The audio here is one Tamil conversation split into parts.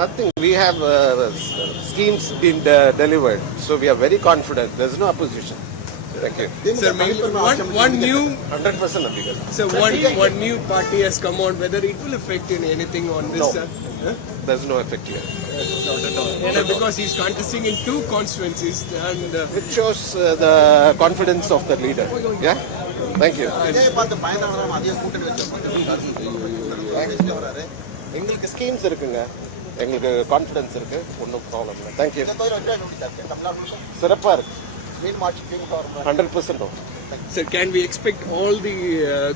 Nothing. We have schemes been delivered, so we are very confident. There is no opposition. Thank you. Sir, one new 100% applicable. so one new party has come on. Whether it will affect in anything on this? No. Sir? Huh? There is no effect here. Not at all. Because he's contesting in two constituencies and. It shows the confidence of the leader. Yeah. Thank you. எங்களுக்கு ஸ்கீம்ஸ் இருக்குங்க, எங்களுக்கு கான்ஃபிடன்ஸ் இருக்கு, ஒன்றும் ப்ராப்ளம் இல்லை. தேங்க்யூ. சிறப்பாக இருக்கு. 100%. Sir, can we expect all the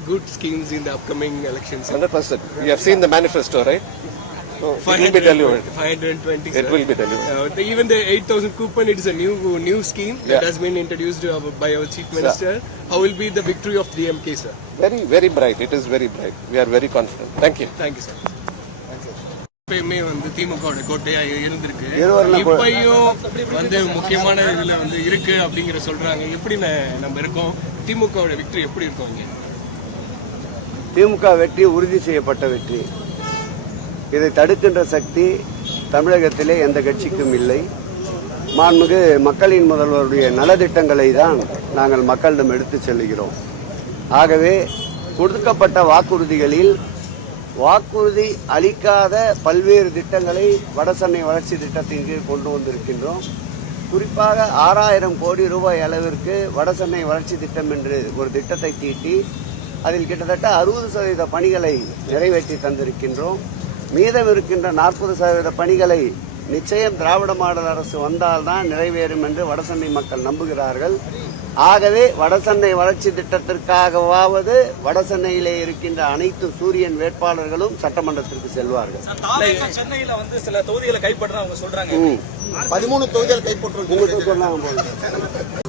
good schemes in the upcoming elections? 100%. You have seen the manifesto, right? So it will be delivered. 520. It will be delivered. Even the 8,000 coupon, it is a new scheme that has been introduced by our Chief Minister. How will be the victory of DMK, sir? Very, very bright. It is very bright. We are very confident. Thank you. Thank you, sir. எப்பயுமே வந்து திமுகவோட கோட்டையா இருந்திருக்கு. இப்பயும் வந்து முக்கியமான இதுல வந்து இருக்கு அப்படிங்கிற சொல்றாங்க. எப்படி நம்ம இருக்கோம்? திமுகவோட விக்டரி எப்படி இருக்கும் இங்க? திமுக வெற்றி உறுதி செய்யப்பட்ட வெற்றி. இதை தடுக்கின்ற சக்தி தமிழகத்திலே எந்த கட்சிக்கும் இல்லை. மாண்புமிகு மக்களின் முதல்வருடைய நலத்திட்டங்களை தான் நாங்கள் மக்களிடம் எடுத்துச் செல்கிறோம். ஆகவே கொடுக்கப்பட்ட வாக்குறுதிகளில் வாக்குறுதி அளிக்காத பல்வேறு திட்டங்களை வடசென்னை வளர்ச்சி திட்டத்தின் கீழ் கொண்டு வந்திருக்கின்றோம். குறிப்பாக 6000 கோடி ரூபாய் அளவிற்கு வடசென்னை வளர்ச்சி திட்டம் என்று ஒரு திட்டத்தை தீட்டி அதில் கிட்டத்தட்ட 60% பணிகளை நிறைவேற்றி தந்திருக்கின்றோம். மீதம் இருக்கின்ற 40% பணிகளை நிச்சயம் திராவிட மாடல் அரசு வந்தால்தான் நிறைவேறும் என்று வடசென்னை மக்கள் நம்புகிறார்கள். ஆகவே வடசென்னை வளர்ச்சி திட்டத்திற்காகவாவது வடசென்னையிலே இருக்கின்ற அனைத்து சூரியன் வேட்பாளர்களும் சட்டமன்றத்திற்கு செல்வார்கள். சென்னையில வந்து சில தொகுதிகளை கைப்பற்ற அவங்க சொல்றாங்க. 13 தொகுதிகள் கைப்பற்றுவோம்.